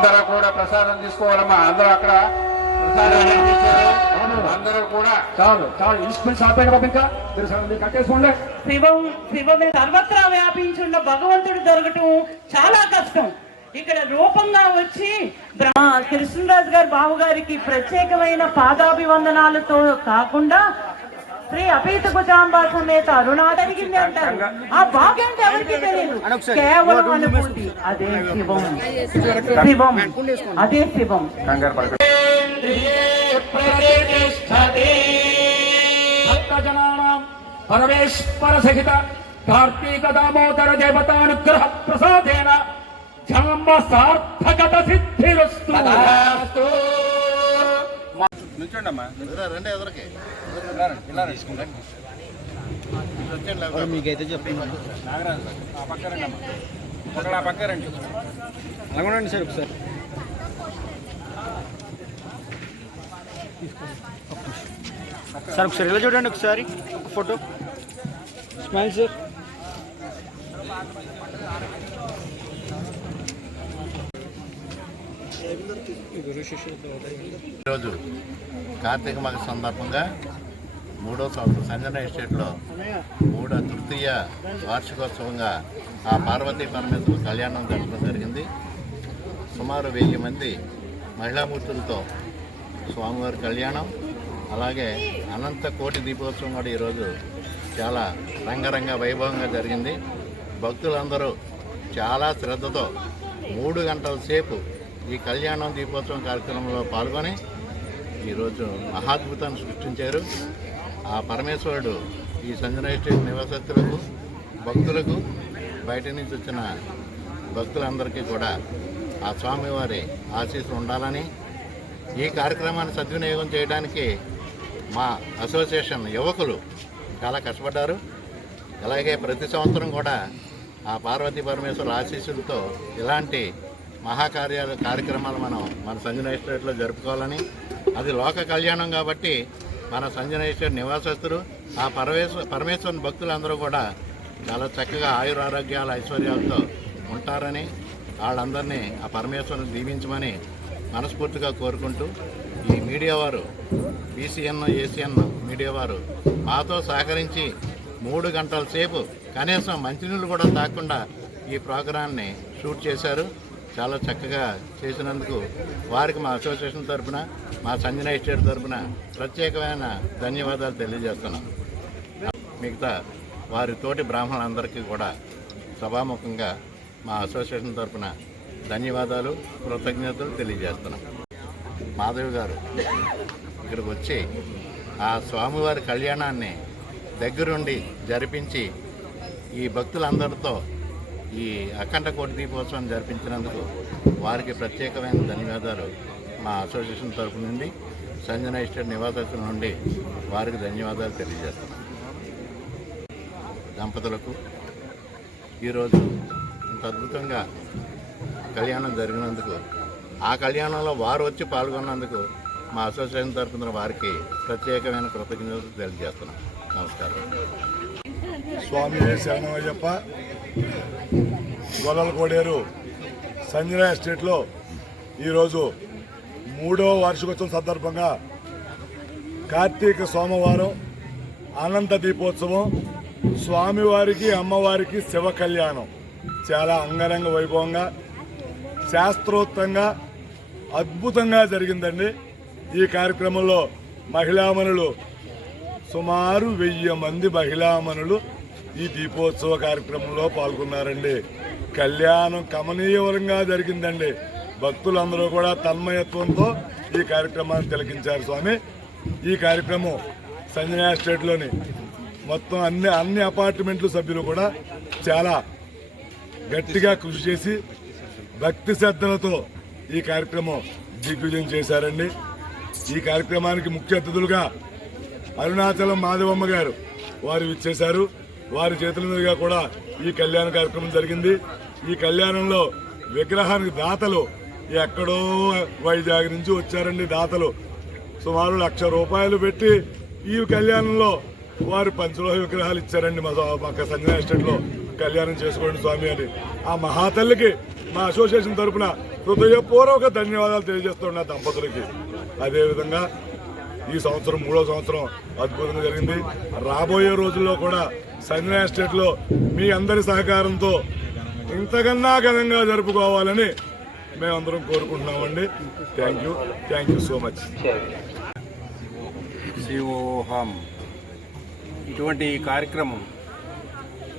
అందరూ కూడా ప్రసాదం తీసుకోవాలమ్మా. అందరూ అక్కడ ప్రసాదం చేశారు. అందరూ కూడా చాలు చాలు ఇన్స్ట్రుమెంట్స్ ఆపేయండి బాబు, ఇంకా మీరు కట్టేసుకోండి. శివమే సర్వత్రా వ్యాపించున్న భగవంతుడు దొరకటం చాలా కష్టం. ఇక్కడ రూపంగా వచ్చి కృష్ణరాజు గారి బావగారికి ప్రత్యేకమైన పాదాభివందనాలతో కాకుండా శ్రీ అపీత కుజాంబ సమేత అరుణా జరిగింది అంటారు. ఆ భాగ్యం ఎవరికి తెలియదు, కేవలం అనుభూతి. అదే శివం, శివం అదే శివం. భక్తజనానాం పరమేశ్వర సహిత కార్తీక దామోదర దేవతానుగ్రహ ప్రసాదేన జన్మ సార్థకత సిద్ధిరస్తు. మీకైతే చెప్తున్నాను పక్కరండి అలాగండి సార్. ఒకసారి సార్ ఒకసారి ఇలా చూడండి, ఒకసారి ఒక ఫోటో స్మైల్ సార్. ఈరోజు కార్తీక మాస సందర్భంగా 3వ సంవత్సరం సంజన ఎస్టేట్లో 3వ తృతీయ వార్షికోత్సవంగా ఆ పార్వతీ పరమేశ్వర కళ్యాణం జరపడం జరిగింది. సుమారు 1000 మంది మహిళామూర్తులతో స్వామివారి కళ్యాణం, అలాగే అనంత కోటి దీపోత్సవం కూడా ఈరోజు చాలా రంగరంగ వైభవంగా జరిగింది. భక్తులందరూ చాలా శ్రద్ధతో 3 గంటల సేపు ఈ కళ్యాణం దీపోత్సవం కార్యక్రమంలో పాల్గొని ఈరోజు మహాద్భుతాన్ని సృష్టించారు. ఆ పరమేశ్వరుడు ఈ సంజన ఎస్టేట్ నివాసస్తులకు, భక్తులకు, బయట నుంచి వచ్చిన భక్తులందరికీ కూడా ఆ స్వామివారి ఆశీస్సులు ఉండాలని, ఈ కార్యక్రమాన్ని సద్వినియోగం చేయడానికి మా అసోసియేషన్ యువకులు చాలా కష్టపడ్డారు. అలాగే ప్రతి సంవత్సరం కూడా ఆ పార్వతీ పరమేశ్వర ఆశీస్సులతో ఇలాంటి కార్యక్రమాలు మన సంజన ఎస్టేట్లో జరుపుకోవాలని, అది లోక కళ్యాణం కాబట్టి మన సంజన ఎస్టేట్ నివాసస్తులు ఆ పరమేశ్వరుని భక్తులందరూ కూడా చాలా చక్కగా ఆయురారోగ్యాల ఐశ్వర్యాలతో ఉంటారని, వాళ్ళందరినీ ఆ పరమేశ్వరుని దీవించమని మనస్ఫూర్తిగా కోరుకుంటూ, ఈ మీడియా వారు బీసీఎన్, ఏసీఎన్ మీడియా వారు మాతో సహకరించి 3 గంటల సేపు కనీసం మంచినీళ్ళు కూడా తాగకుండా ఈ ప్రోగ్రాన్ని షూట్ చేశారు. చాలా చక్కగా చేసినందుకు వారికి మా అసోసియేషన్ తరఫున, మా సంజన ఎస్టేట్ తరఫున ప్రత్యేకమైన ధన్యవాదాలు తెలియజేస్తున్నాం. మిగతా వారి తోటి బ్రాహ్మణులందరికీ కూడా సభాముఖంగా మా అసోసియేషన్ తరఫున ధన్యవాదాలు, కృతజ్ఞతలు తెలియజేస్తున్నాం. మాధవి గారు ఇక్కడికి వచ్చి ఆ స్వామివారి కళ్యాణాన్ని దగ్గరుండి జరిపించి ఈ భక్తులందరితో ఈ అఖండ కోటి దీపోత్సవం జరిపించినందుకు వారికి ప్రత్యేకమైన ధన్యవాదాలు మా అసోసియేషన్ తరఫు నుండి, సంజన ఎస్టేట్ నివాసస్తుల నుండి వారికి ధన్యవాదాలు తెలియజేస్తున్నాం. దంపతులకు ఈరోజు ఇంత అద్భుతంగా కళ్యాణం జరిగినందుకు, ఆ కళ్యాణంలో వారు వచ్చి పాల్గొన్నందుకు మా అసోసియేషన్ తరఫున వారికి ప్రత్యేకమైన కృతజ్ఞతలు తెలియజేస్తున్నాం. నమస్కారం. స్వామి శరణమయ్యప్ప. గొల్లల కోడేరు సంజన ఎస్టేట్లో ఈరోజు 3వ వార్షికోత్సవం సందర్భంగా కార్తీక సోమవారం అనంత దీపోత్సవం, స్వామివారికి అమ్మవారికి శివ కళ్యాణం చాలా అంగరంగ వైభవంగా శాస్త్రోక్తంగా అద్భుతంగా జరిగిందండి. ఈ కార్యక్రమంలో మహిళామణులు సుమారు 1000 మంది మహిళామణులు ఈ దీపోత్సవ కార్యక్రమంలో పాల్గొన్నారండి. కళ్యాణం కమనీయవరంగా జరిగిందండి. భక్తులందరూ కూడా తన్మయత్వంతో ఈ కార్యక్రమాన్ని తిలకించారు. స్వామి, ఈ కార్యక్రమం సంజన ఎస్టేట్లోని మొత్తం అన్ని అపార్ట్మెంట్ల సభ్యులు కూడా చాలా గట్టిగా కృషి చేసి భక్తి శ్రద్ధలతో ఈ కార్యక్రమం దిగ్విజయం చేశారండి. ఈ కార్యక్రమానికి ముఖ్య అతిథులుగా అరుణాచలం మాధవమ్మ గారు వారు ఇచ్చేశారు. వారి చేతుల మీదుగా కూడా ఈ కళ్యాణ కార్యక్రమం జరిగింది. ఈ కళ్యాణంలో విగ్రహానికి దాతలు ఎక్కడో వైజాగ్ నుంచి వచ్చారండి. దాతలు సుమారు 1,00,000 రూపాయలు పెట్టి ఈ కళ్యాణంలో వారు పంచలోహ విగ్రహాలు ఇచ్చారండి. మా సంజన ఎస్టేట్లో కళ్యాణం చేసుకోండి స్వామి అని. ఆ మహాతల్లికి మా అసోసియేషన్ తరఫున హృదయపూర్వక ధన్యవాదాలు తెలియజేస్తున్నా దంపతులకి. అదేవిధంగా ఈ సంవత్సరం 3వ సంవత్సరం అద్భుతంగా జరిగింది. రాబోయే రోజుల్లో కూడా సంజన ఎస్టేట్లో మీ అందరి సహకారంతో ఇంతకన్నా ఘనంగా జరుపుకోవాలని మేమందరం కోరుకుంటున్నామండి. Thank you so much. శివోహం ఇటువంటి ఈ కార్యక్రమం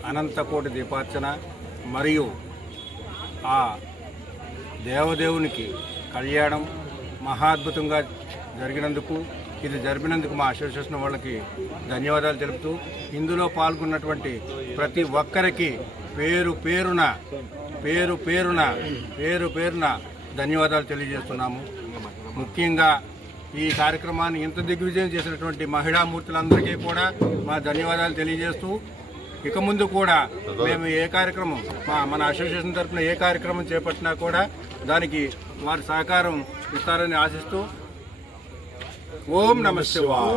అనంతకోటి దీపార్చన మరియు ఆ దేవదేవునికి కళ్యాణం మహాద్భుతంగా జరిగినందుకు జరిపినందుకు మా అసోసియేషన్ వాళ్ళకి ధన్యవాదాలు తెలుపుతూ ఇందులో పాల్గొన్నటువంటి ప్రతి ఒక్కరికి పేరు పేరున ధన్యవాదాలు తెలియజేస్తున్నాము. ముఖ్యంగా ఈ కార్యక్రమాన్ని ఇంత దిగ్విజయం చేసినటువంటి మహిళామూర్తులందరికీ కూడా మా ధన్యవాదాలు తెలియజేస్తూ ఇక ముందు కూడా మేము ఏ కార్యక్రమం మన అసోసియేషన్ తరఫున ఏ కార్యక్రమం చేపట్టినా కూడా దానికి వారి సహకారం ఇస్తారని ఆశిస్తూ ఓం నమః శివాయ.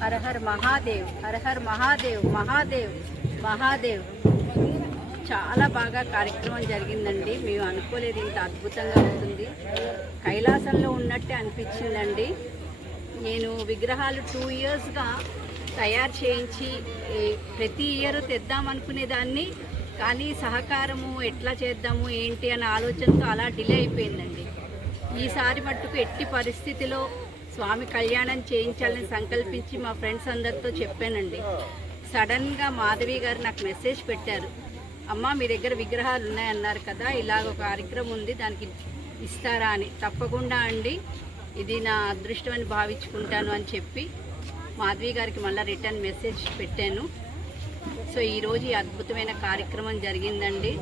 హర హర్ మహాదేవ్, హర హర్ మహాదేవ్, మహాదేవ్ మహాదేవ్. చాలా బాగా కార్యక్రమం జరిగిందండి. మేము అనుకోలేదు ఇంత అద్భుతంగా ఉంటుంది. కైలాసంలో ఉన్నట్టే అనిపించిందండి. నేను విగ్రహాలు 2 ఇయర్స్గా తయారు చేయించి ప్రతి ఇయర్ తెద్దామనుకునేదాన్ని, కానీ సహకారము ఎట్లా చేద్దాము ఏంటి అనే ఆలోచనతో అలా డిలే అయిపోయిందండి. ఈసారి మట్టుకు ఎట్టి పరిస్థితిలో స్వామి కళ్యాణం చేయించాలని సంకల్పించి మా ఫ్రెండ్స్ అందరితో చెప్పానండి. సడన్గా మాధవి గారు నాకు మెసేజ్ పెట్టారు, అమ్మ మీ దగ్గర విగ్రహాలు ఉన్నాయన్నారు కదా, ఇలాగ ఒక కార్యక్రమం ఉంది దానికి ఇస్తారా అని. తప్పకుండా అండి, ఇది నా అదృష్టం అని భావించుకుంటాను అని చెప్పి మాధవి గారికి మళ్ళీ రిటర్న్ మెసేజ్ పెట్టాను. సో ఈరోజు ఈ అద్భుతమైన కార్యక్రమం జరిగిందండి.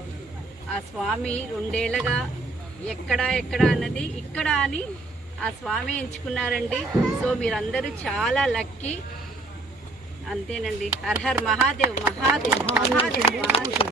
ఆ స్వామి 2 ఏళ్ళగా ఎక్కడ అన్నది ఇక్కడ అని ఆ స్వామి ఎంచుకున్నారండి. సో మీరందరూ చాలా లక్కీ. అంతేనండి. Her her Mahadev, Mahadev, Mahadev, Mahadev.